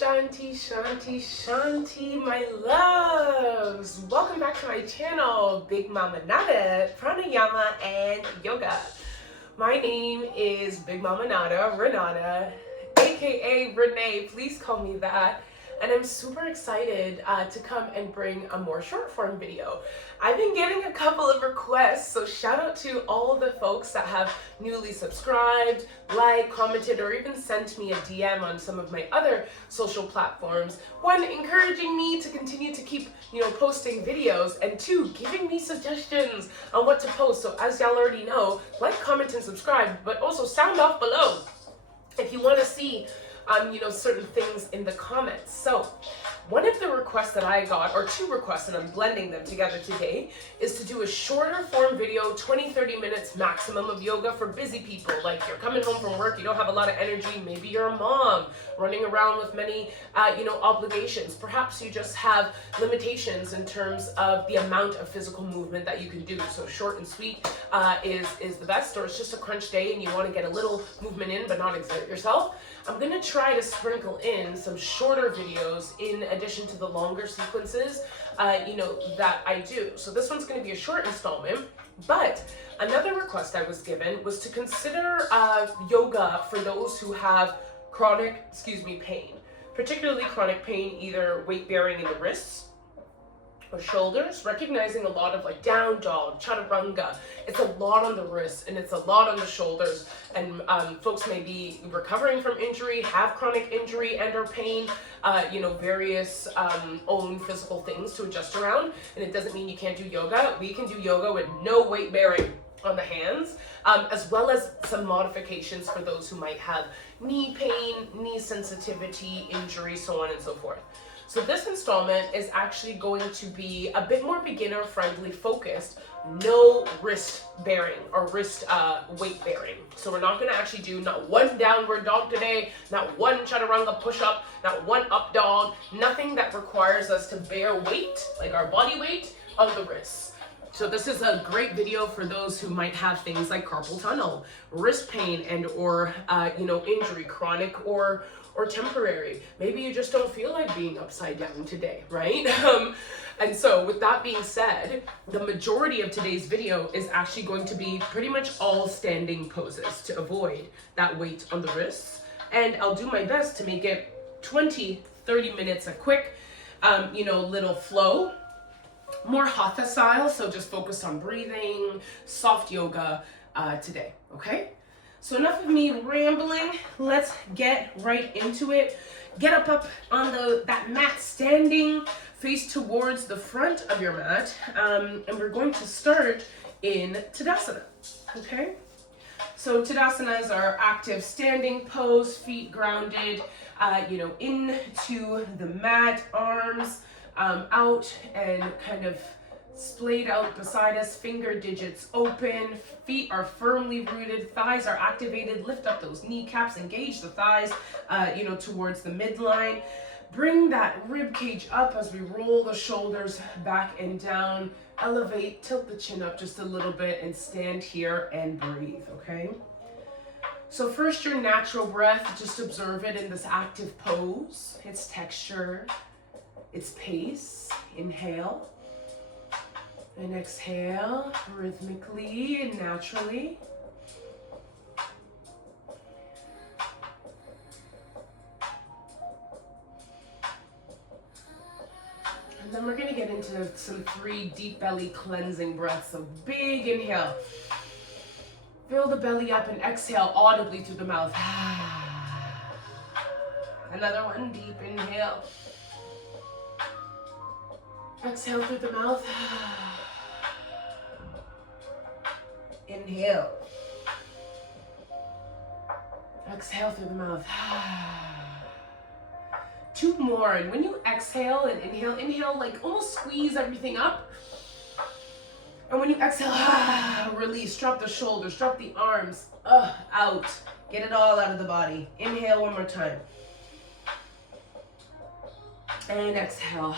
Shanti, Shanti, Shanti, my loves. Welcome back to my channel, Bigmamanata Pranayama and Yoga. My name is Bigmamanata Renata, aka Renee. Please call me that. And I'm super excited to come and bring a more short form video. I've been getting a couple of requests, so shout out to all the folks that have newly subscribed, liked, commented, or even sent me a DM on some of my other social platforms. One, encouraging me to continue to keep, posting videos, and two, giving me suggestions on what to post. So as y'all already know, like, comment, and subscribe, but also sound off below if you want to see certain things in the comments. So one of the requests that I got, or two requests, and I'm blending them together today, is to do a shorter form video, 20-30 minutes maximum of yoga for busy people. Like you're coming home from work, you don't have a lot of energy, maybe you're a mom running around with many obligations. Perhaps you just have limitations in terms of the amount of physical movement that you can do. So short and sweet is the best, or it's just a crunch day and you want to get a little movement in but not exert yourself. I'm going to try to sprinkle in some shorter videos in addition to the longer sequences, that I do. So this one's going to be a short installment, but another request I was given was to consider yoga for those who have chronic, pain, particularly chronic pain, either weight bearing in the wrists or shoulders, recognizing a lot of like down dog, chaturanga. It's a lot on the wrists and it's a lot on the shoulders, and folks may be recovering from injury, have chronic injury and or pain, various own physical things to adjust around. And it doesn't mean you can't do yoga. We can do yoga with no weight bearing on the hands, as well as some modifications for those who might have knee pain, knee sensitivity, injury, so on and so forth. So this installment is actually going to be a bit more beginner friendly focused, no wrist bearing or wrist weight bearing. So we're not going to actually do not one downward dog today, not one chaturanga push up, not one up dog, nothing that requires us to bear weight, like our body weight, on the wrists. So this is a great video for those who might have things like carpal tunnel, wrist pain, and or injury, chronic or temporary. Maybe you just don't feel like being upside down today, right? And so with that being said, the majority of today's video is actually going to be pretty much all standing poses to avoid that weight on the wrists. And I'll do my best to make it 20-30 minutes, a quick, little flow. More hatha style, so just focus on breathing, soft yoga today, okay? So enough of me rambling, let's get right into it. Get up on that mat standing, face towards the front of your mat, and we're going to start in Tadasana, okay? So Tadasana is our active standing pose, feet grounded, into the mat, arms out and kind of splayed out beside us, finger digits open, feet are firmly rooted, thighs are activated. Lift up those kneecaps, engage the thighs, towards the midline. Bring that rib cage up as we roll the shoulders back and down. Elevate, tilt the chin up just a little bit, and stand here and breathe, okay? So first, your natural breath, just observe it in this active pose, its texture, its pace. Inhale and exhale rhythmically and naturally. And then we're going to get into some 3 deep belly cleansing breaths. So big inhale. Fill the belly up and exhale audibly through the mouth. Another one, deep inhale. Exhale through the mouth. Inhale. Exhale through the mouth. 2 more. And when you exhale and inhale, like almost squeeze everything up. And when you exhale, release. Drop the shoulders, drop the arms, out. Get it all out of the body. Inhale one more time. And exhale.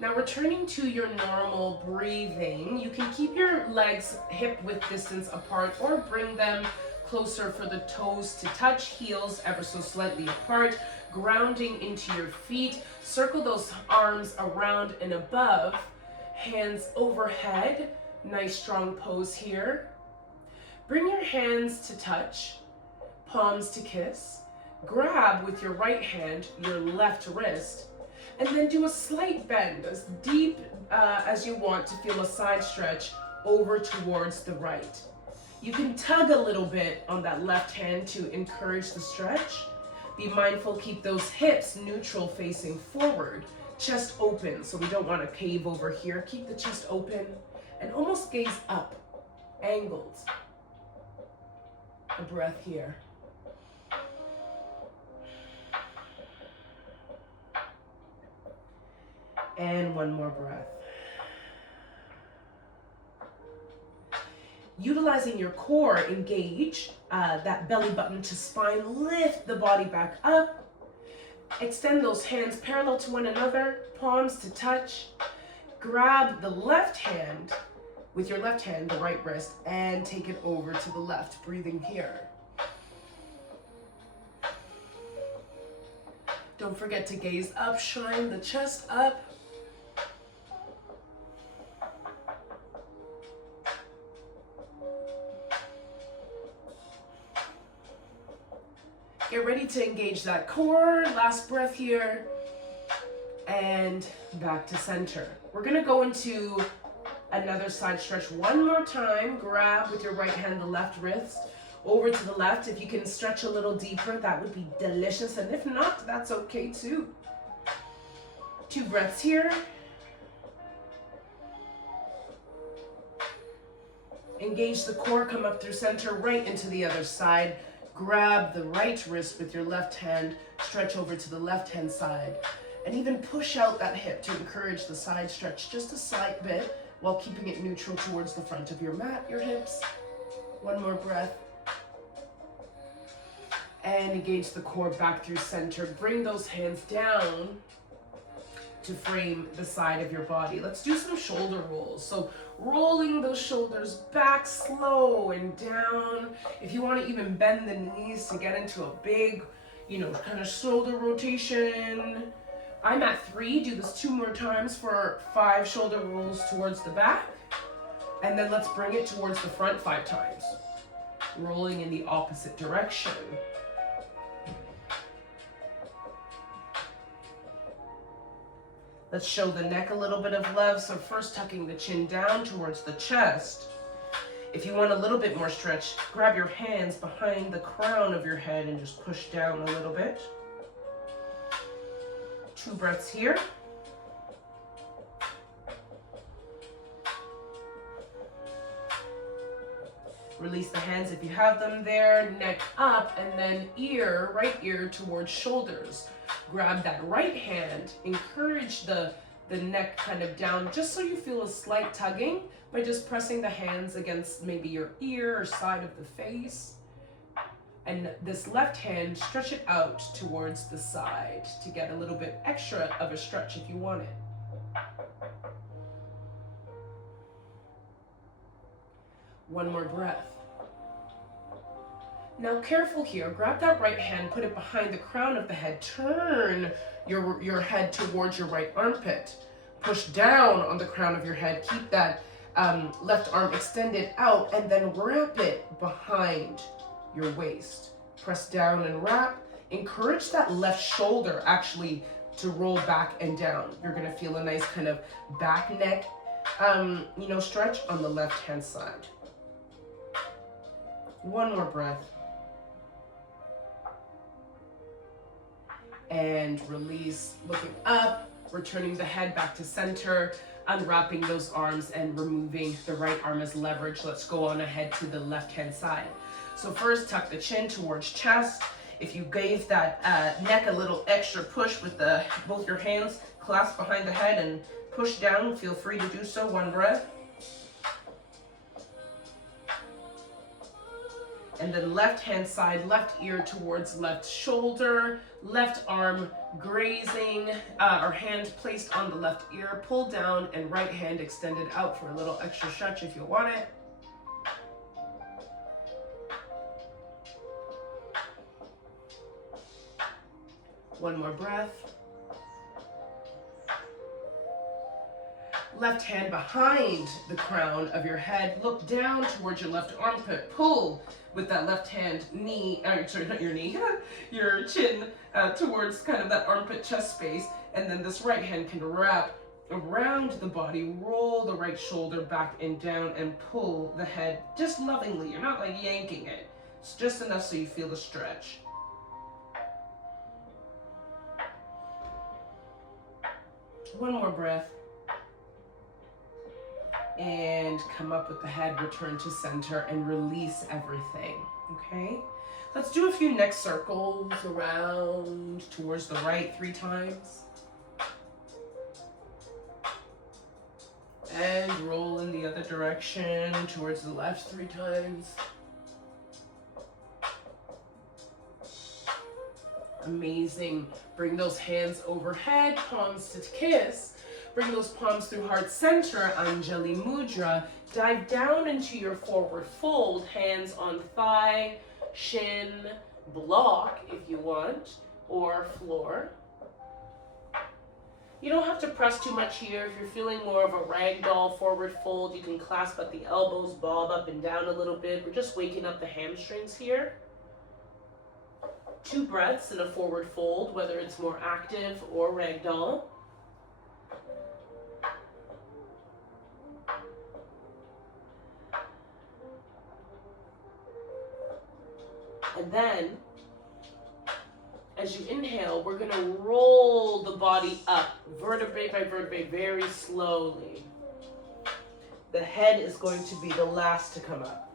Now returning to your normal breathing, you can keep your legs hip width distance apart or bring them closer for the toes to touch, heels ever so slightly apart, grounding into your feet. Circle those arms around and above, hands overhead. Nice strong pose here. Bring your hands to touch, palms to kiss. Grab with your right hand your left wrist, and then do a slight bend, as deep as you want to feel a side stretch over towards the right. You can tug a little bit on that left hand to encourage the stretch. Be mindful, keep those hips neutral facing forward, chest open, so we don't want to cave over here. Keep the chest open and almost gaze up, angled. A breath here. And one more breath. Utilizing your core, engage that belly button to spine, lift the body back up. Extend those hands parallel to one another, palms to touch. Grab the left hand, with your left hand, the right wrist, and take it over to the left, breathing here. Don't forget to gaze up, shine the chest up. Get ready to engage that core. Last breath here. And back to center. We're gonna go into another side stretch one more time. Grab with your right hand the left wrist over to the left. If you can stretch a little deeper, that would be delicious. And if not, that's okay too. 2 breaths here. Engage the core, come up through center, right into the other side. Grab the right wrist with your left hand, stretch over to the left hand side, and even push out that hip to encourage the side stretch just a slight bit while keeping it neutral towards the front of your mat, your hips. One more breath. And engage the core back through center. Bring those hands down to frame the side of your body. Let's do some shoulder rolls. So rolling those shoulders back, slow and down. If you want to even bend the knees to get into a big, kind of shoulder rotation. I'm at 3. Do this 2 more times for 5 shoulder rolls towards the back. And then let's bring it towards the front 5 times. Rolling in the opposite direction. Let's show the neck a little bit of love. So first tucking the chin down towards the chest. If you want a little bit more stretch, grab your hands behind the crown of your head and just push down a little bit. 2 breaths here. Release the hands if you have them there, neck up, and then right ear towards shoulders. Grab that right hand, encourage the neck kind of down, just so you feel a slight tugging by just pressing the hands against maybe your ear or side of the face. And this left hand, stretch it out towards the side to get a little bit extra of a stretch if you want it. One more breath. Now careful here, grab that right hand, put it behind the crown of the head, turn your head towards your right armpit. Push down on the crown of your head, keep that left arm extended out, and then wrap it behind your waist. Press down and wrap. Encourage that left shoulder actually to roll back and down. You're gonna feel a nice kind of back neck stretch on the left hand side. One more breath. And release, looking up, returning the head back to center, unwrapping those arms and removing the right arm as leverage. Let's go on ahead to the left hand side. So first, tuck the chin towards chest. If you gave that neck a little extra push with both your hands clasped behind the head and push down, feel free to do so. One breath. And then left hand side, left ear towards left shoulder, left arm grazing, or hand placed on the left ear, pull down, and right hand extended out for a little extra stretch if you want it. One more breath. Left hand behind the crown of your head. Look down towards your left armpit. Pull with that left hand knee, sorry, not your knee, your chin towards kind of that armpit chest space. And then this right hand can wrap around the body, roll the right shoulder back and down and pull the head just lovingly. You're not like yanking it. It's just enough so you feel the stretch. One more breath. And come up with the head, return to center, and release everything, okay? Let's do a few neck circles around towards the right 3 times. And roll in the other direction towards the left 3 times. Amazing. Bring those hands overhead, palms to kiss. Bring those palms through heart center, Anjali Mudra. Dive down into your forward fold, hands on thigh, shin, block if you want, or floor. You don't have to press too much here. If you're feeling more of a ragdoll forward fold, you can clasp at the elbows, bob up and down a little bit. We're just waking up the hamstrings here. 2 breaths in a forward fold, whether it's more active or ragdoll. And then, as you inhale, we're going to roll the body up, vertebrae by vertebrae, very slowly. The head is going to be the last to come up.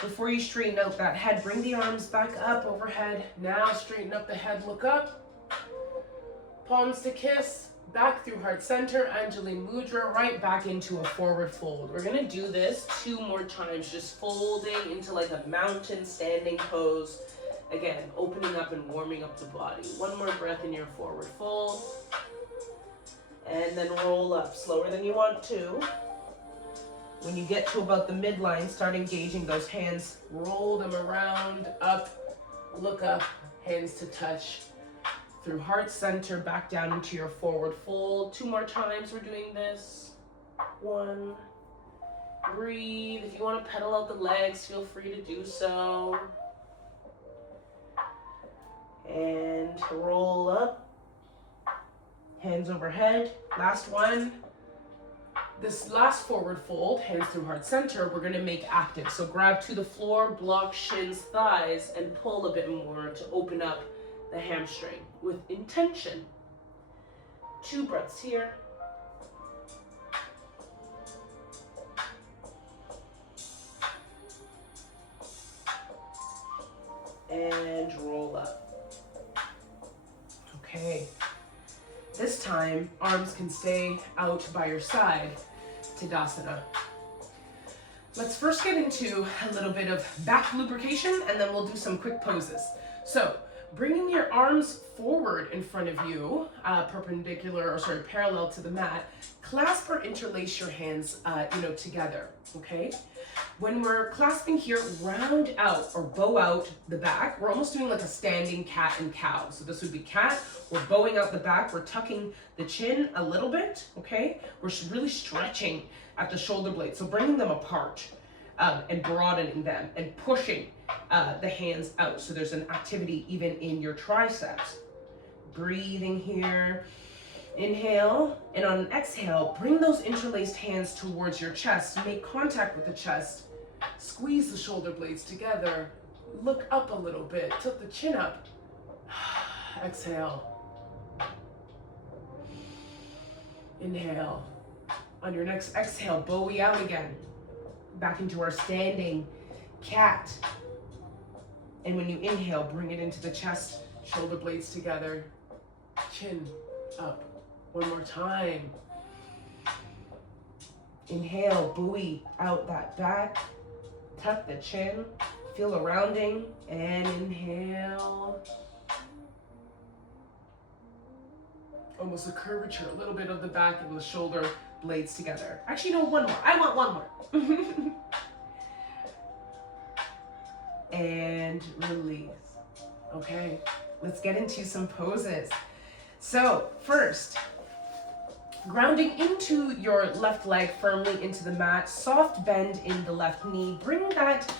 Before you straighten out that head, bring the arms back up overhead. Now straighten up the head, look up. Palms to kiss. Back through heart center, Anjali Mudra, right back into a forward fold. We're gonna do this 2 more times, just folding into like a mountain standing pose. Again, opening up and warming up the body. 1 more breath in your forward fold. And then roll up, slower than you want to. When you get to about the midline, start engaging those hands. Roll them around, up, look up, hands to touch. Through heart center, back down into your forward fold. 2 more times we're doing this. 1. Breathe. If you want to pedal out the legs, feel free to do so. And roll up. Hands overhead. Last one. This last forward fold, hands through heart center, we're going to make active. So grab to the floor, block shins, thighs, and pull a bit more to open up the hamstring with intention. 2 breaths here. And roll up. Okay. This time, arms can stay out by your side, Tadasana. Let's first get into a little bit of back lubrication, and then we'll do some quick poses. So, bringing your arms forward in front of you, parallel to the mat, clasp or interlace your hands, together, okay? When we're clasping here, round out or bow out the back. We're almost doing like a standing cat and cow. So this would be cat. We're bowing out the back. We're tucking the chin a little bit, okay? We're really stretching at the shoulder blades. So bringing them apart and broadening them and pushing the hands out. So there's an activity even in your triceps. Breathing here. Inhale, and on an exhale, bring those interlaced hands towards your chest. Make contact with the chest. Squeeze the shoulder blades together. Look up a little bit. Tilt the chin up. Exhale. Inhale. On your next exhale, bowie out again. Back into our standing cat. And when you inhale, bring it into the chest, shoulder blades together, chin up. 1 more time. Inhale, buoy out that back, tuck the chin, feel a rounding, and inhale. Almost a curvature, a little bit of the back and the shoulder blades together. Actually, no, 1 more. I want 1 more. and release. Okay, let's get into some poses. So first, grounding into your left leg firmly into the mat, soft bend in the left knee. Bring that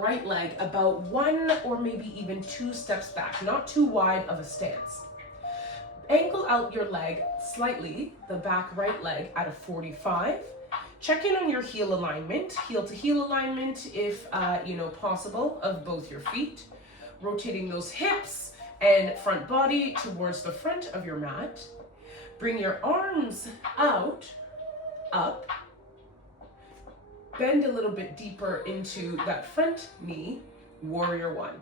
right leg about 1 or maybe even 2 steps back, not too wide of a stance. Ankle out your leg slightly, the back right leg at a 45. Check in on your heel alignment, heel to heel alignment if possible, of both your feet. Rotating those hips and front body towards the front of your mat. Bring your arms out, up. Bend a little bit deeper into that front knee, warrior one.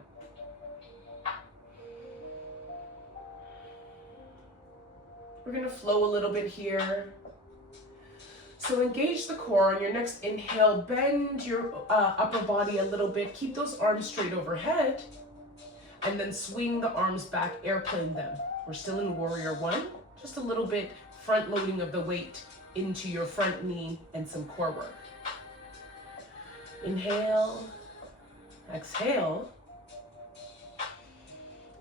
We're gonna flow a little bit here. So engage the core. On your next inhale, bend your upper body a little bit. Keep those arms straight overhead. And then swing the arms back, airplane them. We're still in warrior one. Just a little bit front loading of the weight into your front knee and some core work. Inhale, exhale.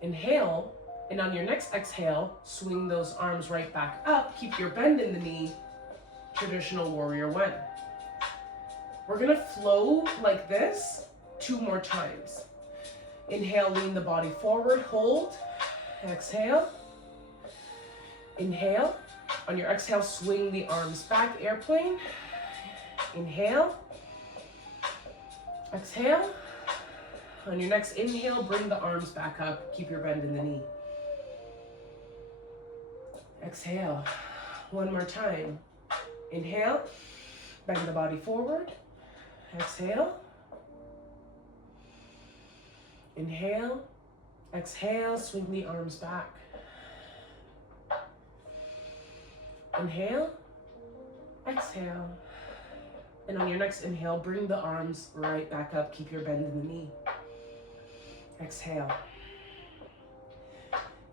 Inhale, and on your next exhale, swing those arms right back up. Keep your bend in the knee, traditional warrior one. We're gonna flow like this 2 more times. Inhale, lean the body forward, hold, exhale. Inhale, on your exhale, swing the arms back, airplane. Inhale, exhale. On your next inhale, bring the arms back up, keep your bend in the knee. Exhale, 1 more time. Inhale, bend the body forward, exhale. Inhale, exhale, swing the arms back. Inhale, exhale. And on your next inhale, bring the arms right back up, keep your bend in the knee. Exhale.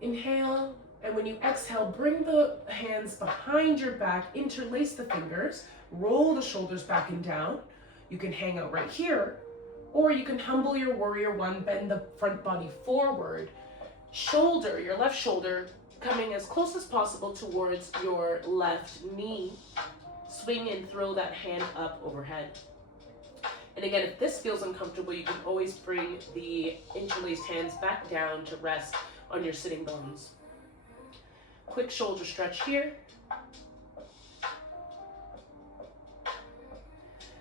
Inhale, and when you exhale, bring the hands behind your back, interlace the fingers, roll the shoulders back and down. You can hang out right here, or you can humble your warrior one, bend the front body forward, shoulder, your left shoulder, coming as close as possible towards your left knee. Swing and throw that hand up overhead. And again, if this feels uncomfortable, you can always bring the interlaced hands back down to rest on your sitting bones. Quick shoulder stretch here.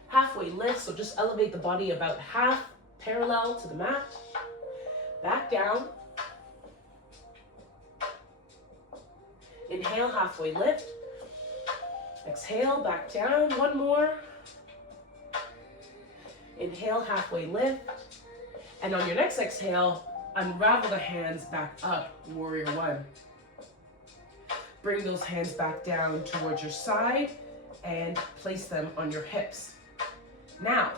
Halfway lift, so just elevate the body about half parallel to the mat. Back down. Inhale, halfway lift. Exhale, back down. 1 more. Inhale, halfway lift. And on your next exhale, unravel the hands back up, warrior one. Bring those hands back down towards your side and place them on your hips. Now,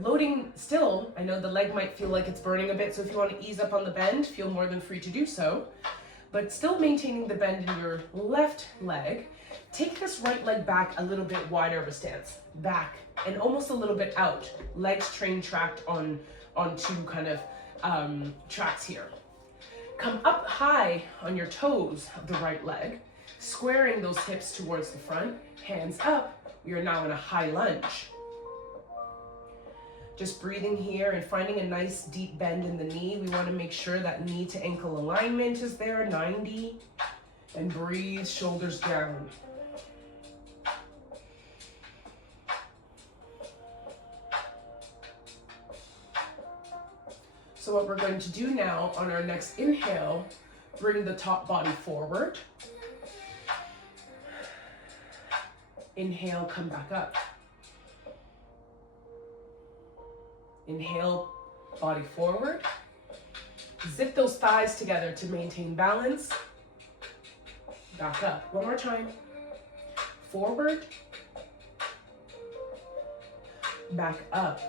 loading still, I know the leg might feel like it's burning a bit, so if you want to ease up on the bend, feel more than free to do so. But still maintaining the bend in your left leg, take this right leg back a little bit wider of a stance. Back and almost a little bit out. Legs train tracked on 2 kind of tracks here. Come up high on your toes of the right leg, squaring those hips towards the front, hands up. We are now in a high lunge. Just breathing here and finding a nice deep bend in the knee. We want to make sure that knee to ankle alignment is there, 90. And breathe, shoulders down. So what we're going to do now on our next inhale, bring the top body forward. Inhale, come back up. Inhale, body forward. Zip those thighs together to maintain balance. Back up. 1 more time. Forward. Back up.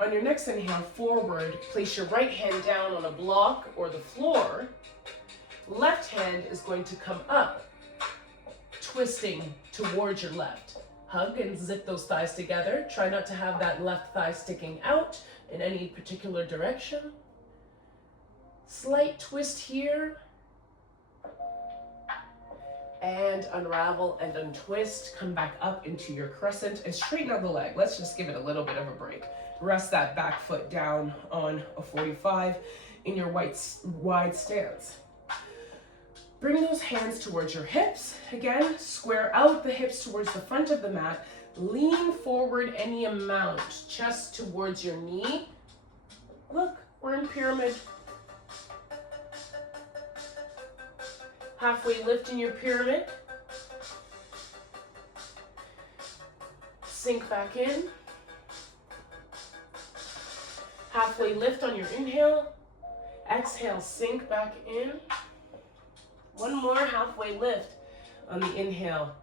On your next inhale, forward, place your right hand down on a block or the floor. Left hand is going to come up, twisting towards your left. hug and zip those thighs together. Try not to have that left thigh sticking out in any particular direction. Slight twist here. And unravel and untwist. Come back up into your crescent and straighten out the leg. Let's just give it a little bit of a break. Rest that back foot down on a 45 in your wide stance. Bring those hands towards your hips. Again, square out the hips towards the front of the mat. Lean forward any amount, chest towards your knee. Look, we're in pyramid. Halfway lift in your pyramid. Sink back in. Halfway lift on your inhale. Exhale, sink back in. One more halfway lift on the inhale.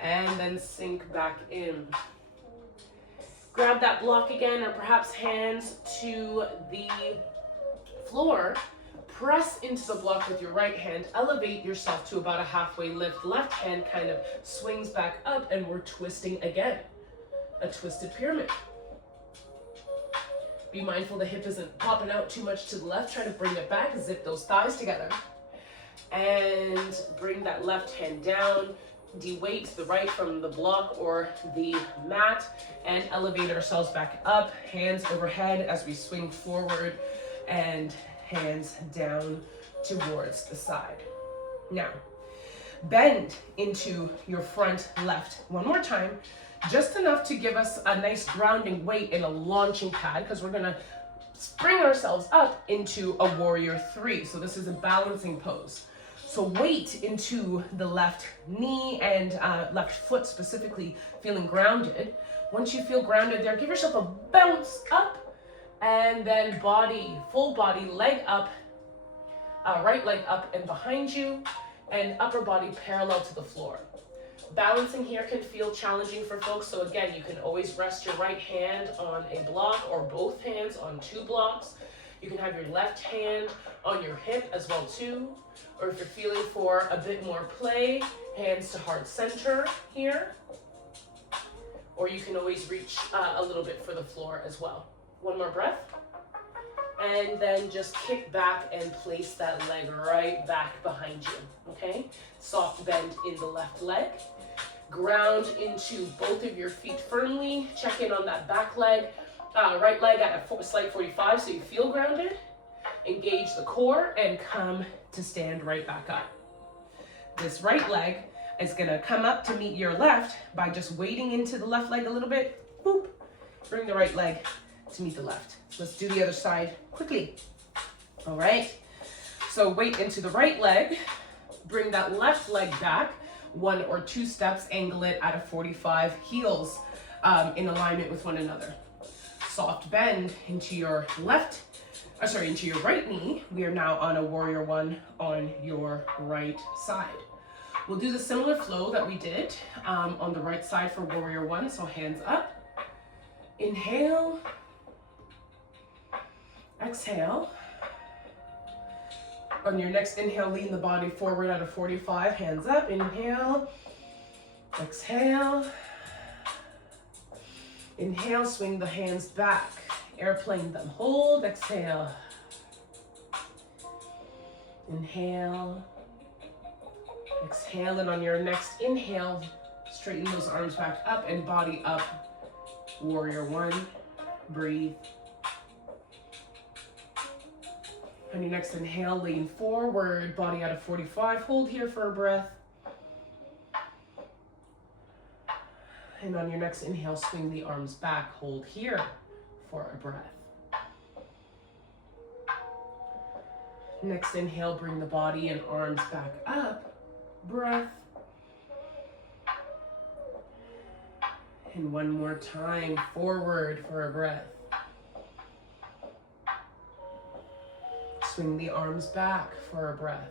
And then sink back in. Grab that block again, or perhaps hands to the floor. Press into the block with your right hand. Elevate yourself to about a halfway lift. Left hand kind of swings back up, and we're twisting again. A twisted pyramid. Be mindful the hip isn't popping out too much to the left. Try to bring it back. Zip those thighs together. And bring that left hand down. De-weight the right from the block or the mat. And elevate ourselves back up. Hands overhead as we swing forward. And hands down towards the side. Now, bend into your front left one more time, just enough to give us a nice grounding weight in a launching pad, because we're gonna spring ourselves up into a warrior 3. So this is a balancing pose. So weight into the left knee and left foot specifically, feeling grounded. Once you feel grounded there, give yourself a bounce up. And then body, full body, leg up, right leg up and behind you, and upper body parallel to the floor. Balancing here can feel challenging for folks, so again, you can always rest your right hand on a block or both hands on 2 blocks. You can have your left hand on your hip as well too, or if you're feeling for a bit more play, hands to heart center here, or you can always reach a little bit for the floor as well. One more breath, and then just kick back and place that leg right back behind you, okay? Soft bend in the left leg. Ground into both of your feet firmly. Check in on that back leg. Right leg at a slight 45 so you feel grounded. Engage the core and come to stand right back up. This right leg is gonna come up to meet your left by just weighting into the left leg a little bit. Boop. Bring the right leg to meet the left. Let's do the other side quickly. All right. So weight into the right leg. Bring that left leg back 1 or 2 steps. Angle it at a 45. Heels in alignment with one another. Soft bend into your into your right knee. We are now on a warrior 1 on your right side. We'll do the similar flow that we did on the right side for warrior 1. So hands up. Inhale. Exhale. On your next inhale, lean the body forward at a 45. Hands up. Inhale. Exhale. Inhale, swing the hands back. Airplane them. Hold. Exhale. Inhale. Exhale. And on your next inhale, straighten those arms back up and body up. Warrior 1. Breathe. On your next inhale, lean forward, body out of 45. Hold here for a breath. And on your next inhale, swing the arms back. Hold here for a breath. Next inhale, bring the body and arms back up. Breath. And one more time, forward for a breath. Swing the arms back for a breath.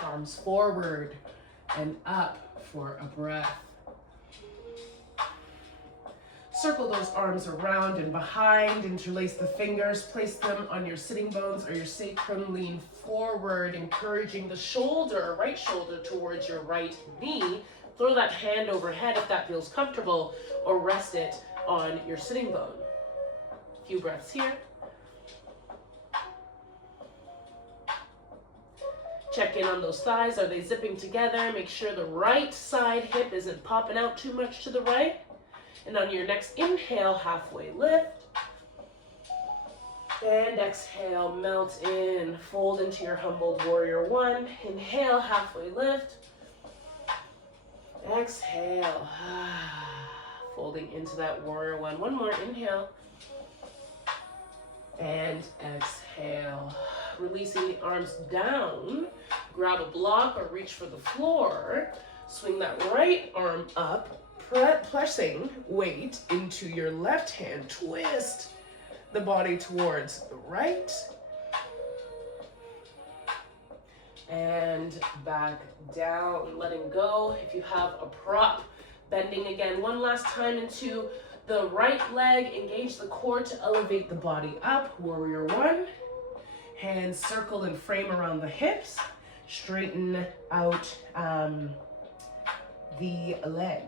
Arms forward and up for a breath. Circle those arms around and behind, interlace the fingers, place them on your sitting bones or your sacrum, lean forward, encouraging the shoulder, right shoulder towards your right knee. Throw that hand overhead if that feels comfortable, or rest it on your sitting bone. A few breaths here. Check in on those thighs. Are they zipping together? Make sure the right side hip isn't popping out too much to the right. And on your next inhale, halfway lift. And exhale, melt in, fold into your humbled warrior one. Inhale, halfway lift. Exhale, folding into that warrior one. One more, inhale. And exhale, releasing the arms down. Grab a block or reach for the floor. Swing that right arm up. Pressing weight into your left hand, twist the body towards the right, and back down, letting go. If you have a prop, bending again one last time into the right leg, engage the core to elevate the body up, warrior one. Hands circle and frame around the hips, straighten out the leg.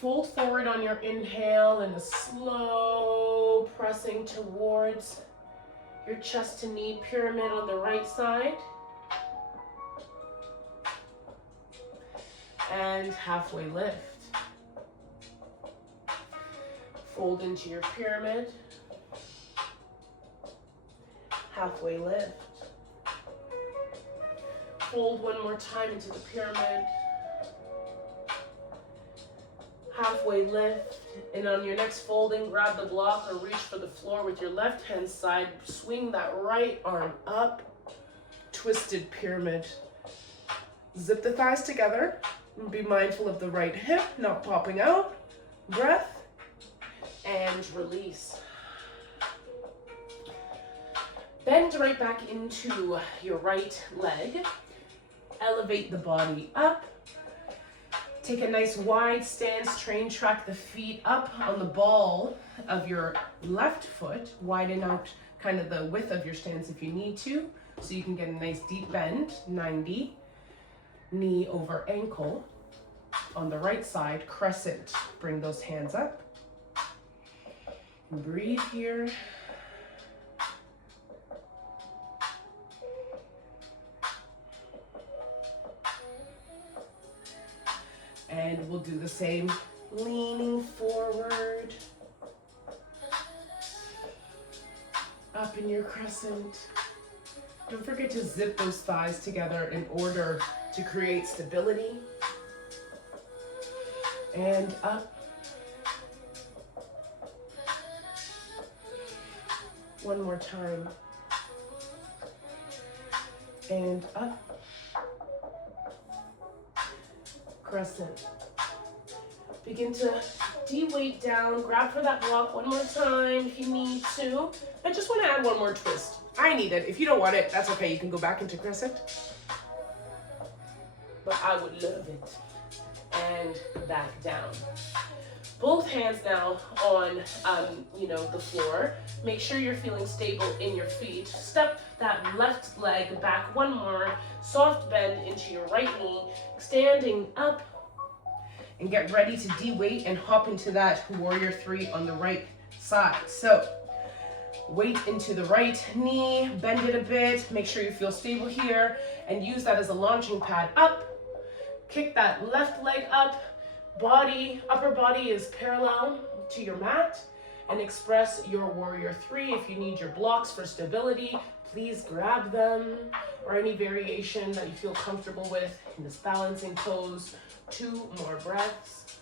Fold forward on your inhale and a slow pressing towards your chest to knee pyramid on the right side. And halfway lift. Fold into your pyramid. Halfway lift. Fold one more time into the pyramid. Halfway lift, and on your next folding, grab the block or reach for the floor with your left hand side. Swing that right arm up, twisted pyramid. Zip the thighs together, and be mindful of the right hip not popping out. Breath, and release. Bend right back into your right leg. Elevate the body up. Take a nice wide stance, track the feet up on the ball of your left foot. Widen out kind of the width of your stance if you need to, so you can get a nice deep bend, 90. Knee over ankle. On the right side, crescent. Bring those hands up. Breathe here. And we'll do the same, leaning forward, up in your crescent. Don't forget to zip those thighs together in order to create stability. And up. One more time. And up. Crescent. Begin to de-weight down. Grab for that block one more time if you need to. I just want to add one more twist. I need it. If you don't want it, that's okay. You can go back into crescent. But I would love it. And back down. Both hands now on, the floor. Make sure you're feeling stable in your feet. Step that left leg back one more. Soft bend into your right knee. Standing up. And get ready to de-weight and hop into that warrior three on the right side. So, weight into the right knee. Bend it a bit. Make sure you feel stable here. And use that as a launching pad up. Kick that left leg up. Upper body is parallel to your mat, and express your warrior three. If you need your blocks for stability, please grab them, or any variation that you feel comfortable with in this balancing pose. 2 more breaths.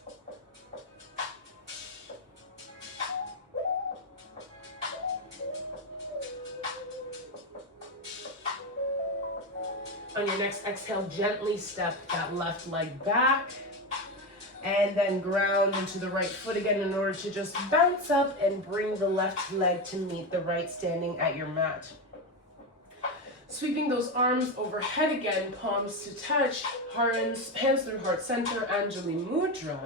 On your next exhale, gently step that left leg back. And then ground into the right foot again in order to just bounce up and bring the left leg to meet the right, standing at your mat. Sweeping those arms overhead again, palms to touch, hands through heart center, Anjali Mudra.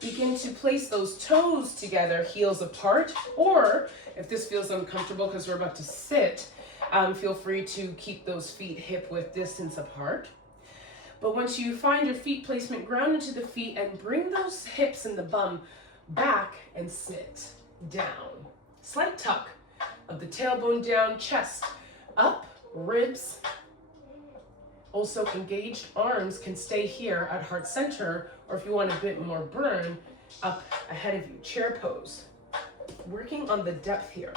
Begin to place those toes together, heels apart, or if this feels uncomfortable because we're about to sit, feel free to keep those feet hip width distance apart. But once you find your feet placement, ground into the feet and bring those hips and the bum back and sit down. Slight tuck of the tailbone down, chest up, ribs. Also engaged arms can stay here at heart center, or if you want a bit more burn, up ahead of you, chair pose. Working on the depth here.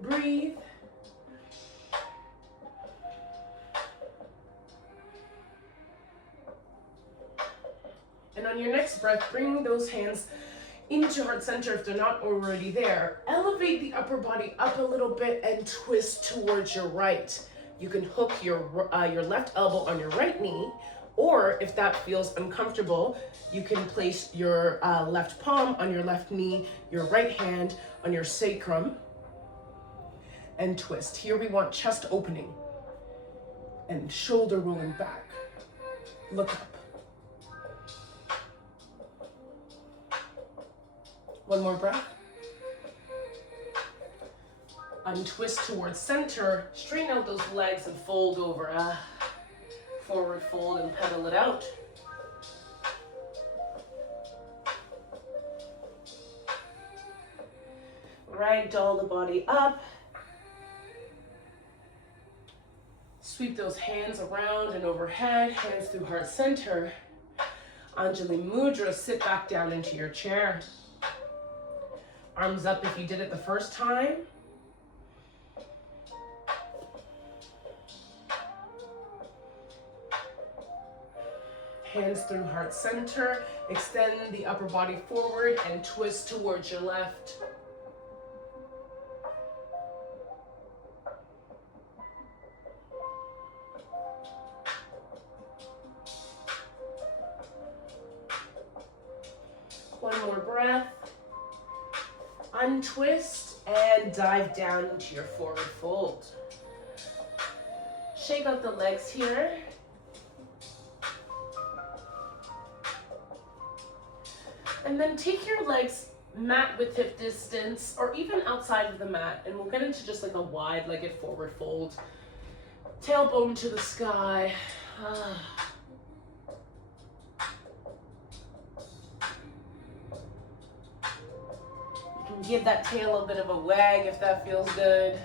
Breathe. And on your next breath, bring those hands into heart center if they're not already there. Elevate the upper body up a little bit and twist towards your right. You can hook your left elbow on your right knee, or if that feels uncomfortable, you can place your left palm on your left knee, your right hand on your sacrum, and twist. Here we want chest opening and shoulder rolling back. Look up. One more breath. Untwist towards center, straighten out those legs and fold over. Forward fold and pedal it out. Ragdoll the body up. Sweep those hands around and overhead, hands through heart center. Anjali Mudra, sit back down into your chair. Arms up if you did it the first time. Hands through heart center. Extend the upper body forward and twist towards your left. One more breath. Untwist and dive down into your forward fold. Shake out the legs here. And then take your legs mat width hip distance or even outside of the mat, and we'll get into just like a wide-legged forward fold. Tailbone to the sky. Give that tail a bit of a wag if that feels good.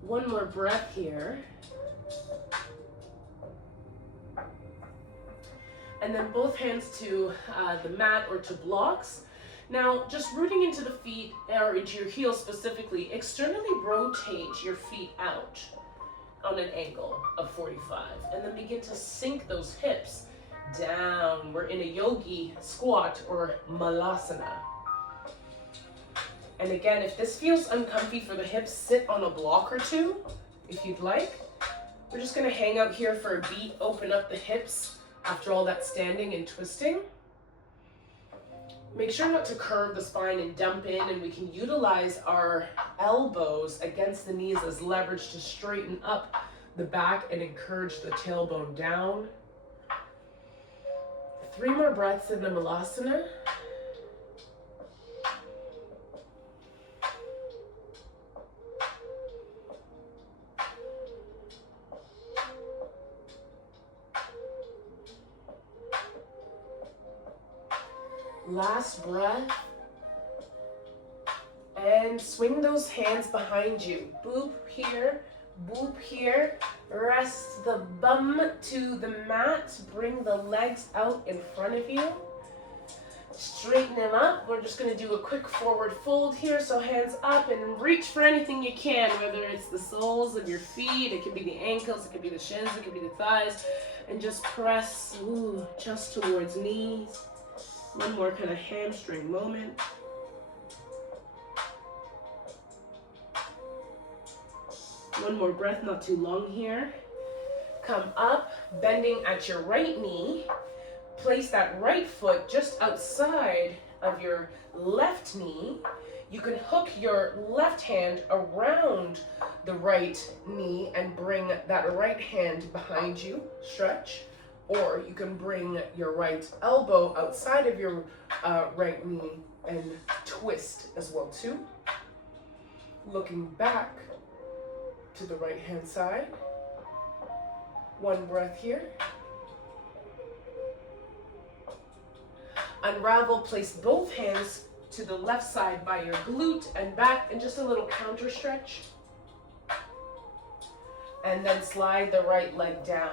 One more breath here. And then both hands to the mat or to blocks. Now, just rooting into the feet or into your heels specifically, externally rotate your feet out on an angle of 45. And then begin to sink those hips down. We're in a yogi squat or malasana. And again, if this feels uncomfy for the hips, sit on a block or two if you'd like. We're just gonna hang out here for a beat, open up the hips after all that standing and twisting. Make sure not to curve the spine and dump in, and we can utilize our elbows against the knees as leverage to straighten up the back and encourage the tailbone down. 3 more breaths in the malasana. Last breath. And swing those hands behind you. Boop here, boop here. Rest the bum to the mat. Bring the legs out in front of you. Straighten them up. We're just going to do a quick forward fold here. So hands up and reach for anything you can, whether it's the soles of your feet, it could be the ankles, it could be the shins, it could be the thighs. And just press chest towards knees. One more kind of hamstring moment. One more breath, not too long here. Come up, bending at your right knee. Place that right foot just outside of your left knee. You can hook your left hand around the right knee and bring that right hand behind you, stretch. Or you can bring your right elbow outside of your right knee and twist as well too. Looking back to the right hand side. One breath here. Unravel, place both hands to the left side by your glute and back, and just a little counter stretch. And then slide the right leg down.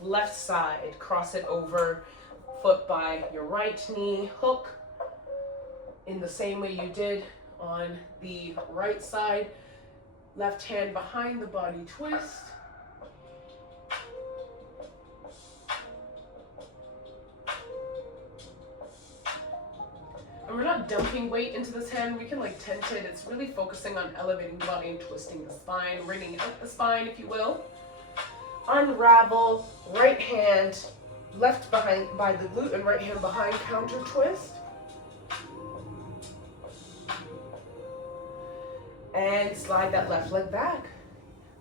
Left side, cross it over, foot by your right knee, hook in the same way you did on the right side. Left hand behind the body, twist. And we're not dumping weight into this hand. We can like tent it. It's really focusing on elevating the body and twisting the spine, wringing out the spine, if you will. Unravel, right hand left behind by the glute and right hand behind, counter twist. And slide that left leg back.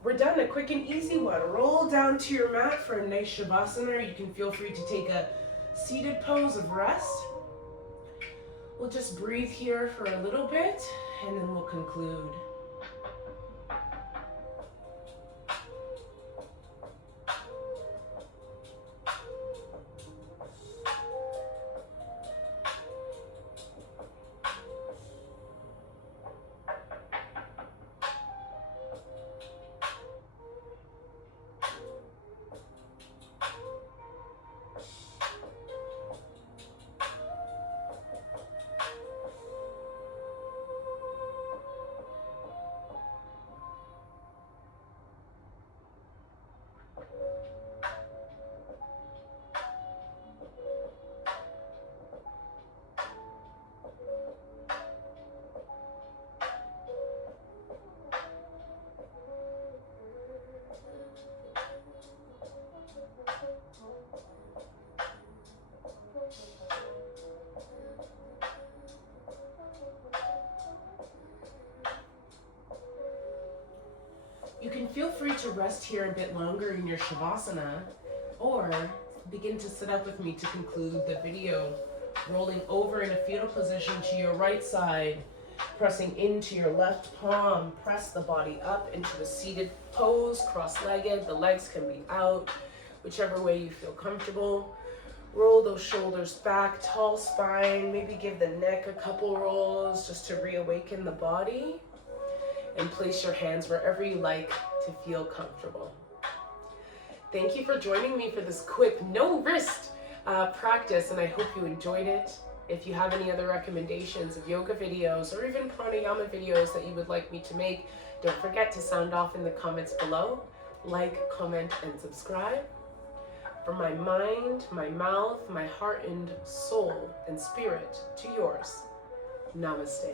We're done, a quick and easy one. Roll down to your mat for a nice shavasana. You can feel free to take a seated pose of rest. We'll just breathe here for a little bit and then we'll conclude. You can feel free to rest here a bit longer in your shavasana, or begin to sit up with me to conclude the video. Rolling over in a fetal position to your right side, pressing into your left palm, press the body up into a seated pose, cross-legged. The legs can be out, whichever way you feel comfortable. Roll those shoulders back, tall spine, maybe give the neck a couple rolls just to reawaken the body. And place your hands wherever you like to feel comfortable. Thank you for joining me for this quick, no wrist practice, and I hope you enjoyed it. If you have any other recommendations of yoga videos or even pranayama videos that you would like me to make, don't forget to sound off in the comments below. Like, comment, and subscribe. From my mind, my mouth, my heart, and soul and spirit to yours, namaste.